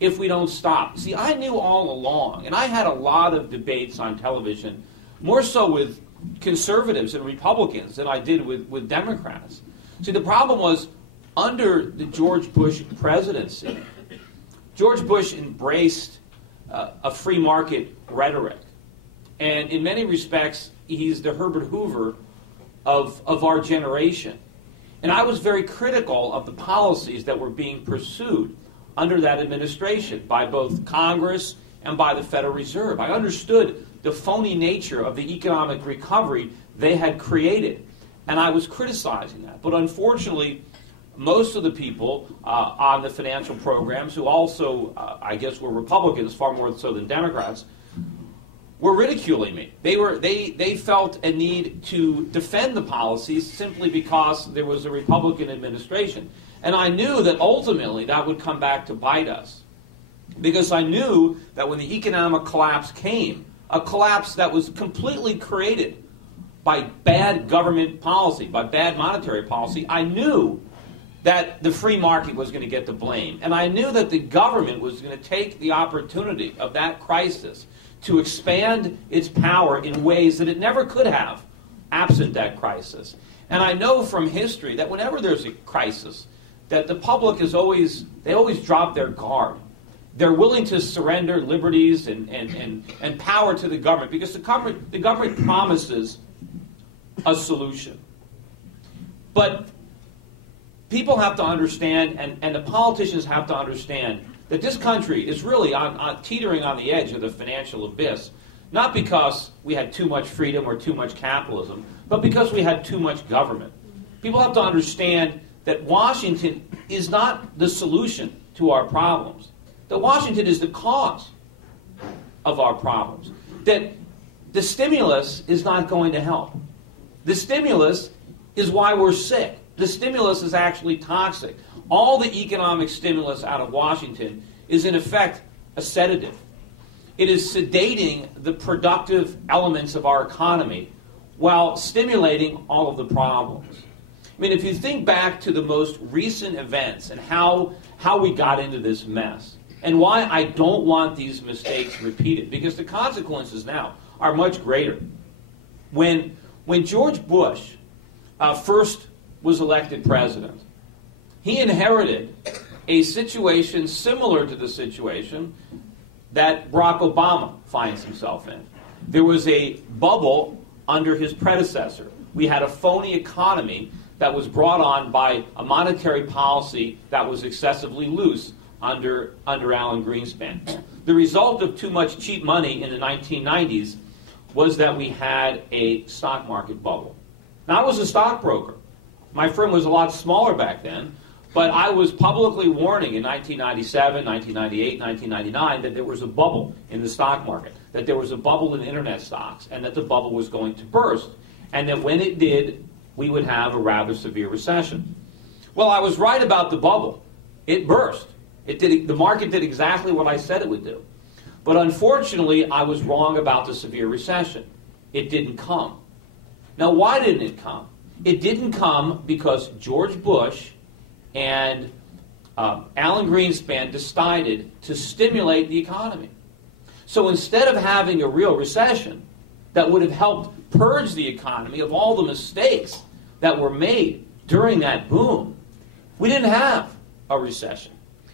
if we don't stop. See, I knew all along, and I had a lot of debates on television, more so with conservatives and Republicans than I did with Democrats. See, the problem was, under the George Bush presidency, George Bush embraced a free market rhetoric. And in many respects, he's the Herbert Hoover of our generation. And I was very critical of the policies that were being pursued under that administration by both Congress and by the Federal Reserve. I understood the phony nature of the economic recovery they had created, and I was criticizing that. But unfortunately, most of the people on the financial programs, who also, I guess, were Republicans, far more so than Democrats, were ridiculing me. They felt a need to defend the policies simply because there was a Republican administration. And I knew that ultimately that would come back to bite us. Because I knew that when the economic collapse came, a collapse that was completely created by bad government policy, by bad monetary policy, I knew that the free market was going to get the blame. And I knew that the government was going to take the opportunity of that crisis to expand its power in ways that it never could have absent that crisis. And I know from history that whenever there's a crisis, that the public is always drop their guard. They're willing to surrender liberties and power to the government because the government promises a solution. But people have to understand, and the politicians have to understand, that this country is really teetering on the edge of the financial abyss, not because we had too much freedom or too much capitalism, but because we had too much government. People have to understand that Washington is not the solution to our problems. That Washington is the cause of our problems. That the stimulus is not going to help. The stimulus is why we're sick. The stimulus is actually toxic. All the economic stimulus out of Washington is in effect a sedative. It is sedating the productive elements of our economy while stimulating all of the problems. I mean, if you think back to the most recent events and how we got into this mess, and why I don't want these mistakes repeated, because the consequences now are much greater. When George Bush first was elected president, he inherited a situation similar to the situation that Barack Obama finds himself in. There was a bubble under his predecessor. We had a phony economy that was brought on by a monetary policy that was excessively loose under Alan Greenspan. The result of too much cheap money in the 1990s was that we had a stock market bubble. Now, I was a stockbroker. My firm was a lot smaller back then, but I was publicly warning in 1997, 1998, 1999 that there was a bubble in the stock market, that there was a bubble in internet stocks, and that the bubble was going to burst, and that when it did, we would have a rather severe recession. Well, I was right about the bubble. It burst. The market did exactly what I said it would do. But unfortunately, I was wrong about the severe recession. It didn't come. Now, why didn't it come? It didn't come because George Bush and Alan Greenspan decided to stimulate the economy. So instead of having a real recession that would have helped purge the economy of all the mistakes that were made during that boom, we didn't have a recession.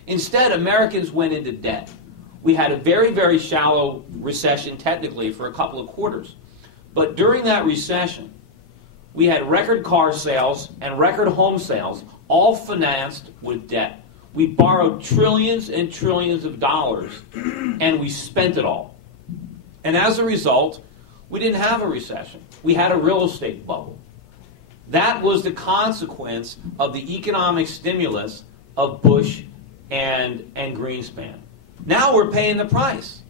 Instead, Americans went into debt. We had a very, very shallow recession, technically, for a couple of quarters. But during that recession, we had record car sales and record home sales, all financed with debt. We borrowed trillions and trillions of dollars, and we spent it all. And as a result, we didn't have a recession. We had a real estate bubble. That was the consequence of the economic stimulus of Bush and Greenspan. Now we're paying the price.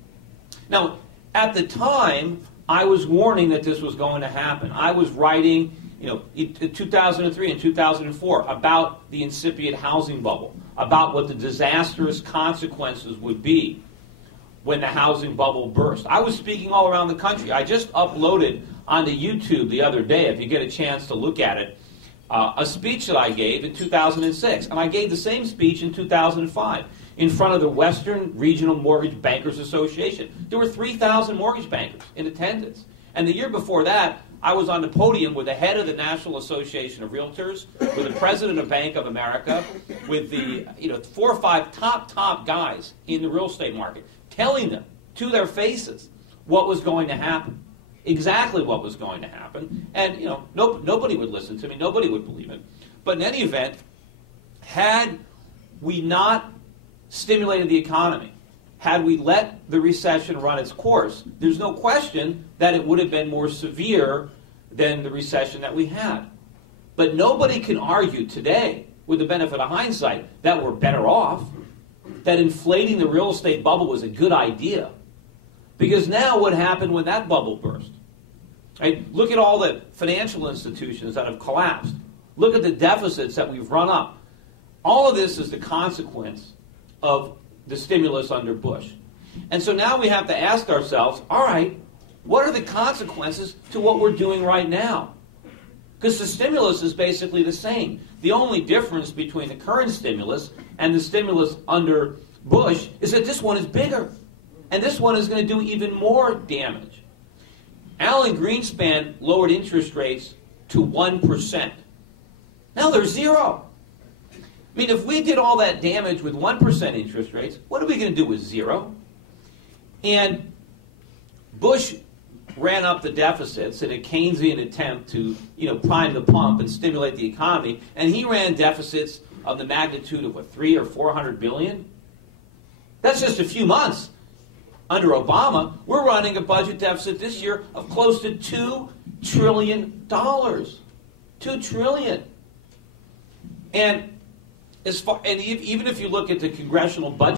Now, at the time, I was warning that this was going to happen. I was writing, in 2003 and 2004 about the incipient housing bubble, about what the disastrous consequences would be when the housing bubble burst. I was speaking all around the country. I just uploaded onto YouTube the other day, if you get a chance to look at it, a speech that I gave in 2006. And I gave the same speech in 2005. in front of the Western Regional Mortgage Bankers Association. There were 3,000 mortgage bankers in attendance. And the year before that, I was on the podium with the head of the National Association of Realtors, with the president of Bank of America, with the 4 or 5 top guys in the real estate market, telling them to their faces what was going to happen, exactly what was going to happen. And nobody would listen to me, nobody would believe it. But in any event, had we not stimulated the economy, had we let the recession run its course, there's no question that it would have been more severe than the recession that we had. But nobody can argue today, with the benefit of hindsight, that we're better off, that inflating the real estate bubble was a good idea. Because now what happened when that bubble burst? Right? Look at all the financial institutions that have collapsed. Look at the deficits that we've run up. All of this is the consequence of the stimulus under Bush. And so now we have to ask ourselves, all right, what are the consequences to what we're doing right now? Because the stimulus is basically the same. The only difference between the current stimulus and the stimulus under Bush is that this one is bigger. And this one is going to do even more damage. Alan Greenspan lowered interest rates to 1%. Now they're 0. I mean, if we did all that damage with 1% interest rates, what are we going to do with 0? And Bush ran up the deficits in a Keynesian attempt to, prime the pump and stimulate the economy, and he ran deficits of the magnitude of, what, 300 or 400 billion? That's just a few months. Under Obama, we're running a budget deficit this year of close to $2 trillion. $2 trillion. And even if you look at the congressional budget